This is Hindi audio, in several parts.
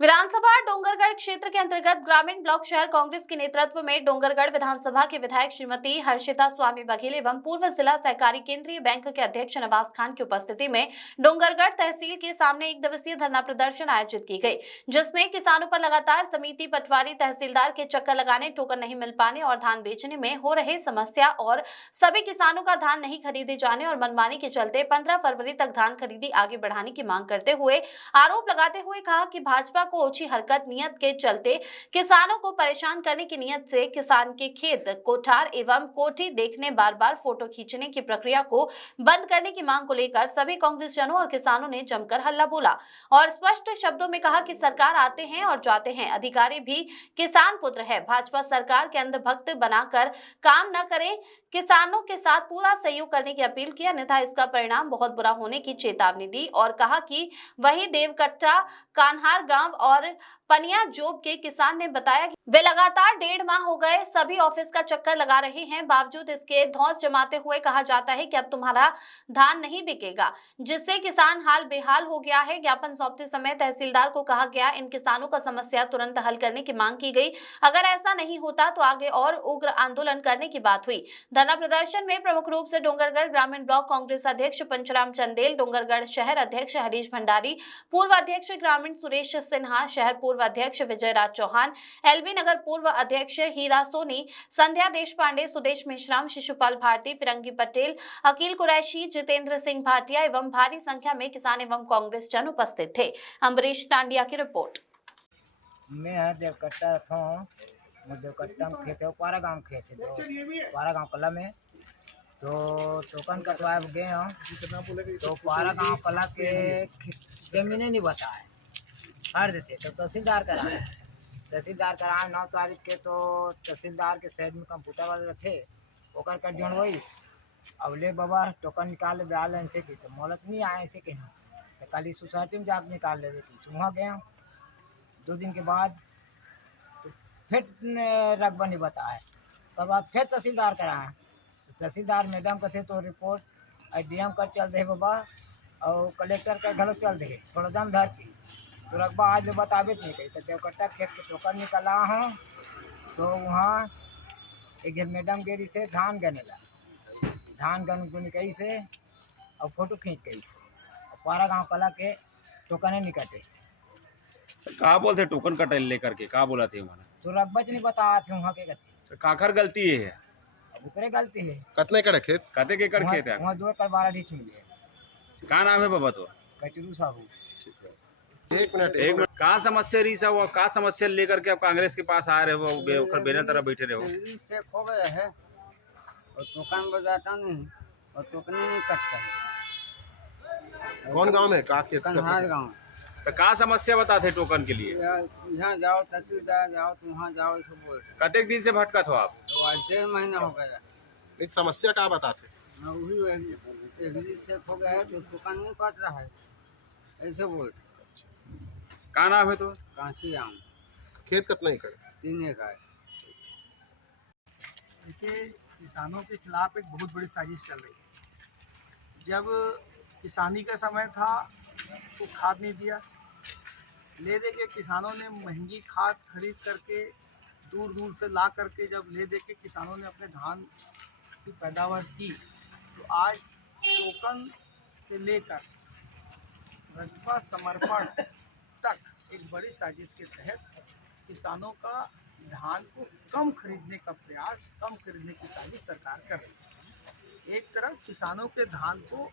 विधानसभा डोंगरगढ़ क्षेत्र के अंतर्गत ग्रामीण ब्लॉक शहर कांग्रेस के नेतृत्व में डोंगरगढ़ विधानसभा के विधायक श्रीमती हर्षिता स्वामी बघेल एवं पूर्व जिला सहकारी केंद्रीय बैंक के अध्यक्ष नवाज खान की उपस्थिति में डोंगरगढ़ तहसील के सामने एक दिवसीय धरना प्रदर्शन आयोजित की गई, जिसमें किसानों पर लगातार समिति, पटवारी, तहसीलदार के चक्कर लगाने, टोकन नहीं मिल पाने और धान बेचने में हो रही समस्या और सभी किसानों का धान नहीं खरीदे जाने और मनमानी के चलते 15 फरवरी तक धान खरीदी आगे बढ़ाने की मांग करते हुए आरोप लगाते हुए कहा कि भाजपा को ओछी हरकत नियत के चलते किसानों को परेशान करने की नियत से किसान के खेत, कोठार एवं कोठी देखने, बार बार फोटो खींचने की प्रक्रिया को बंद करने की मांग को लेकर सभी कांग्रेस जनों और किसानों ने जमकर हल्ला बोला और स्पष्ट शब्दों में कहा कि सरकार आते हैं और जाते हैं, अधिकारी भी किसान पुत्र है। भाजपा सरकार के अंधभक्त बनाकर काम न करे, किसानों के साथ पूरा सहयोग करने की अपील की, अन्यथा इसका परिणाम बहुत बुरा होने की चेतावनी दी और कहा कि वही देवकट्टा, कान्हार गांव और पनिया जोब के किसान ने बताया कि वे लगातार 1.5 माह हो गए सभी ऑफिस का चक्कर लगा रहे हैं, बावजूद इसके धौंस जमाते हुए कहा जाता है कि अब तुम्हारा धान नहीं बिकेगा, जिससे किसान हाल बेहाल हो गया है। ज्ञापन सौंपते समय तहसीलदार को कहा गया, इन किसानों का समस्या तुरंत हल करने की मांग की गई, अगर ऐसा नहीं होता तो आगे और उग्र आंदोलन करने की बात हुई। धरना प्रदर्शन में प्रमुख रूप से डोंगरगढ़ ग्रामीण ब्लॉक कांग्रेस अध्यक्ष पंचराम चंदेल, डोंगरगढ़ शहर अध्यक्ष हरीश भंडारी, पूर्व अध्यक्ष ग्रामीण सुरेश सिन्हा, शहर पूर्व अध्यक्ष विजय राज चौहान, एलबी नगर पूर्व अध्यक्ष हीरा सोनी, संध्या देश पांडे, सुदेश मेश्राम, शिशुपाल भारती, फिरंगी पटेल, अकील कुरैशी, जितेंद्र सिंह भाटिया एवं भारी संख्या में किसान एवं कांग्रेस जन उपस्थित थे। अम्बरीश टांडिया की रिपोर्ट। मैं देवकट्टा था, देवकट्टा में खेत है, पारा गाँव खेत है, पारा गाँव कला में तो टोकन कटवाए गए हम, तो पारा गाँव कला के जमीने नहीं बताए हर देते, तो तहसीलदार कराए 9 तारीख के, तो तहसीलदार के साइड में कंप्यूटर वाले थे, ओकर कर जोड़ वही अब ले बाबा टोकन निकाल ब्याल से की, तो मोहलत नहीं आए से कि तो कल सोसाइटी में जाकर निकाल ले थी। वहाँ गया 2 दिन के बाद तो फिर रकबा नहीं बताए, तब बाद फिर तहसीलदार कराए, तो तहसीलदार मैडम का थे तो रिपोर्ट डीएम कर चल दे बाबा और कलेक्टर का घर चल दे, थोड़ा दम धरती तो रकबा आज बताबे नहीं कही। तो देवकट्टा खेत के टोकन निकला हूँ, तो वहाँ एक जन मैडम गेरी से धान गने ला, धान गन गुनी कही से और फोटो खींच कही से, और पारा गाँव कला के टोकने नहीं कटे। कहा बोलते टोकन कटे लेकर के कहा बोला थे उन्होंने, तो रकबा नहीं बता थे वहाँ के कथे, काखर गलती है, अब ओकरे गलती है। कितने एकड़ खेत? कते के एकड़ खेत है? वहाँ 2 एकड़ 12 ढीच मिले। का नाम है बाबा तो? कचरू साहू। एक मिनट का समस्या रही सब, का समस्या लेकर के अब कांग्रेस के पास आ रहे हो, बेना तरह बैठे रहे हो? से खो गए है और टोकन बजाता नहीं और टोकन नहीं कटता है। कौन गांव में का खेत? कन्हार गाँव। तो का समस्या बताते टोकन के लिए? यहाँ जाओ तहसीलदार जाओ तो वहाँ जाओ ऐसे बोलते। कतेक दिन से भटकत हो आप? तो आज 1.5 महीना हो गया। एक समस्या का बताते? वही एग्री से हो गया है तो टोकन नहीं कट रहा है, ऐसे बोलते। का नाम है तो? कांसी आम। खेत कितना एकड़? 3 एकड़। देखिए, किसानों के खिलाफ एक बहुत बड़ी साजिश चल रही है। जब किसानी का समय था तो खाद नहीं दिया, ले दे के किसानों ने महंगी खाद खरीद करके दूर दूर से ला करके जब ले दे के किसानों ने अपने धान की पैदावार की, तो आज टोकन से लेकर रकबा समर्पण तक एक बड़ी साजिश के तहत किसानों का धान को कम खरीदने का प्रयास, कम खरीदने की साजिश सरकार कर रही है। एक तरफ किसानों के धान को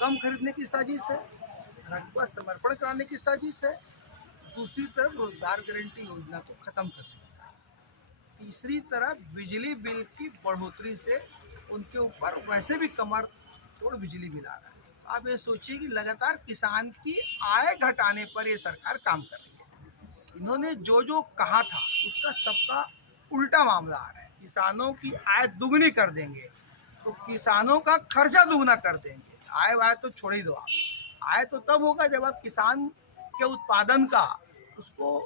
कम खरीदने की साजिश है, रकबा समर्पण कराने की साजिश है, दूसरी तरफ रोजगार गारंटी योजना को खत्म करने की साजिश है, तीसरी तरफ बिजली बिल की बढ़ोतरी से उनके ऊपर वैसे भी कमर तोड़ बिजली बिल आ रहा है। आप ये सोचिए कि लगातार किसान की आय घटाने पर ये सरकार काम कर रही है। इन्होंने जो जो कहा था उसका सबका उल्टा मामला आ रहा है। किसानों की आय दुगनी कर देंगे तो किसानों का खर्चा दुगना कर देंगे। आय वाय तो छोड़ ही दो आप, आय तो तब होगा जब आप किसान के उत्पादन का उसको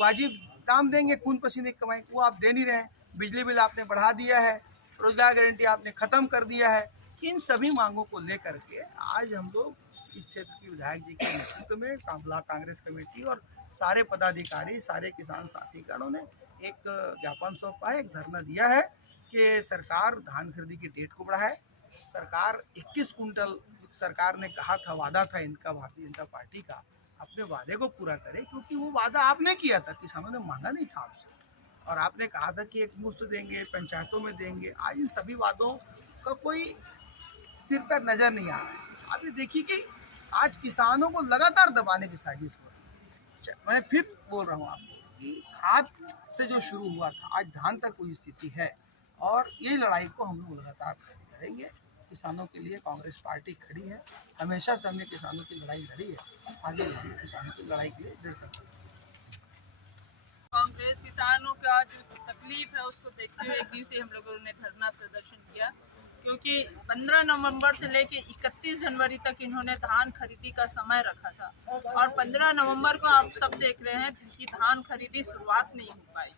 वाजिब दाम देंगे, खून पसीने की कमाई, वो आप दे नहीं रहे हैं। बिजली बिल आपने बढ़ा दिया है, रोजगार गारंटी आपने ख़त्म कर दिया है। इन सभी मांगों को लेकर के आज हम लोग इस क्षेत्र की विधायक जी के नेतृत्व में ब्लॉक कांग्रेस कमेटी और सारे पदाधिकारी, सारे किसान साथीगणों ने एक ज्ञापन सौंपा है, एक धरना दिया है कि सरकार धान खरीदी की डेट को बढ़ाए। सरकार 21 कुंटल सरकार ने कहा था, वादा था इनका भारतीय जनता पार्टी का, अपने वादे को पूरा करे, क्योंकि वो वादा आपने किया था, किसानों ने मांगा नहीं था आपसे, और आपने कहा था कि एक मुफ्त देंगे, पंचायतों में देंगे। आज इन सभी वादों का कोई सिर पर नजर नहीं आ रहा है। आप ये देखिए कि आज किसानों को लगातार दबाने की साजिश हो रही है। मैं फिर बोल रहा हूँ आपको कि खाद से जो शुरू हुआ था, आज धान तक कोई स्थिति है, और ये लड़ाई को हम लोग लगातार लड़ेंगे। किसानों के लिए कांग्रेस पार्टी खड़ी है, हमेशा से हमने किसानों की लड़ाई लड़ी है, आगे भी किसानों की लड़ाई के लिए लड़ सकते हैं। कांग्रेस किसानों का जो तकलीफ है उसको देखते हुए एक दिवसीय हम लोगों ने धरना प्रदर्शन किया, क्योंकि 15 नवंबर से लेके 31 जनवरी तक इन्होंने धान खरीदी का समय रखा था, और 15 नवंबर को आप सब देख रहे हैं कि धान खरीदी शुरुआत नहीं हो पाई।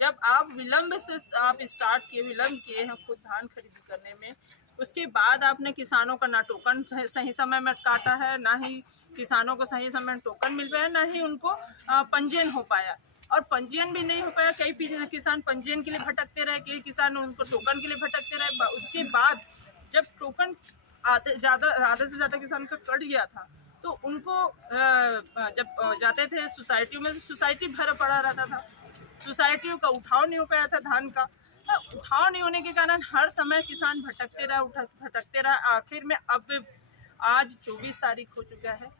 जब आप विलंब से आप स्टार्ट किए, विलंब किए हैं खुद धान खरीदी करने में, उसके बाद आपने किसानों का ना टोकन सही समय में काटा है, ना ही किसानों को सही समय में टोकन मिल पाया, ना ही उनको पंजीयन हो पाया, और पंजीयन भी नहीं हो पाया। कई किसान पंजीयन के लिए भटकते रहे, कई किसान उनको टोकन के लिए भटकते रहे। उसके बाद जब टोकन आधे से ज़्यादा किसान का कट गया था, तो उनको जब जाते थे सोसाइटियों में, तो सोसाइटी भरा पड़ा रहता था, सोसाइटियों का उठाव नहीं हो पाया था धान का। उठाव नहीं होने के कारण हर समय किसान भटकते रहे। आखिर में अब आज 24 तारीख हो चुका है,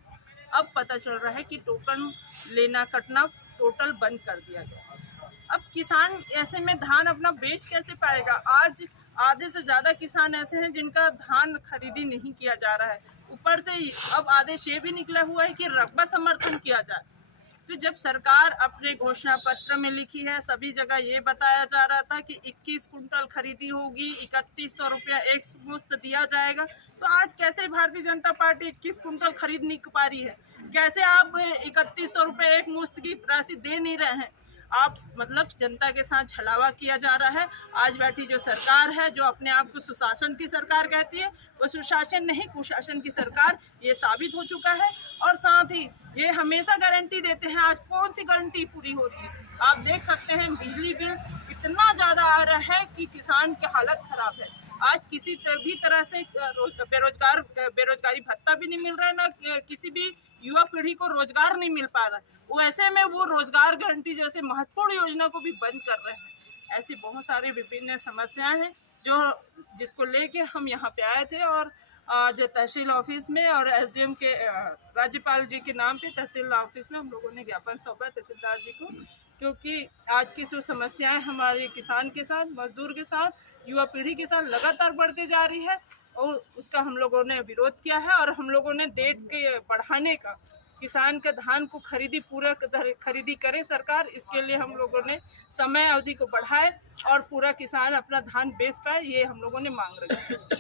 अब पता चल रहा है कि टोकन लेना कटना टोटल बंद कर दिया गया। अब किसान ऐसे में धान अपना बेच कैसे पाएगा? आज आधे से ज़्यादा किसान ऐसे हैं जिनका धान खरीदी नहीं किया जा रहा है। ऊपर से अब आदेश ये भी निकला हुआ है कि रकबा समर्थन किया जाए। तो जब सरकार अपने घोषणा पत्र में लिखी है, सभी जगह ये बताया जा रहा था कि 21 कुंटल खरीदी होगी, 3100 रुपया एक मुश्त दिया जाएगा, तो आज कैसे भारतीय जनता पार्टी 21 कुंटल खरीद नहीं पा रही है? कैसे आप 3100 रुपये एक मुश्त की राशि दे नहीं रहे हैं? आप मतलब जनता के साथ छलावा किया जा रहा है। आज बैठी जो सरकार है, जो अपने आप को सुशासन की सरकार कहती है, वो सुशासन नहीं कुशासन की सरकार ये साबित हो चुका है। और साथ ही ये हमेशा गारंटी देते हैं, आज कौन सी गारंटी पूरी हो रही है? आप देख सकते हैं बिजली बिल इतना ज़्यादा आ रहा है कि किसान की हालत खराब है। आज किसी भी तरह से बेरोजगारी भत्ता भी नहीं मिल रहा है, ना किसी भी युवा पीढ़ी को रोजगार नहीं मिल पा रहा है। वो ऐसे में वो रोजगार गारंटी जैसे महत्वपूर्ण योजना को भी बंद कर रहे हैं। ऐसी बहुत सारी विभिन्न समस्याएं हैं जिसको लेके हम यहाँ पे आए थे, और आज तहसील ऑफिस में और एसडीएम के राज्यपाल जी के नाम पे तहसील ऑफिस में हम लोगों ने ज्ञापन सौंपा तहसीलदार जी को, क्योंकि आज की जो समस्याएं हमारे किसान के साथ, मजदूर के साथ, युवा पीढ़ी के साथ लगातार बढ़ते जा रही है, और उसका हम लोगों ने विरोध किया है। और हम लोगों ने डेट के बढ़ाने का, किसान के धान को खरीदी करे सरकार, इसके लिए हम लोगों ने समय अवधि को बढ़ाए और पूरा किसान अपना धान बेच पाए, ये हम लोगों ने मांग रखी है।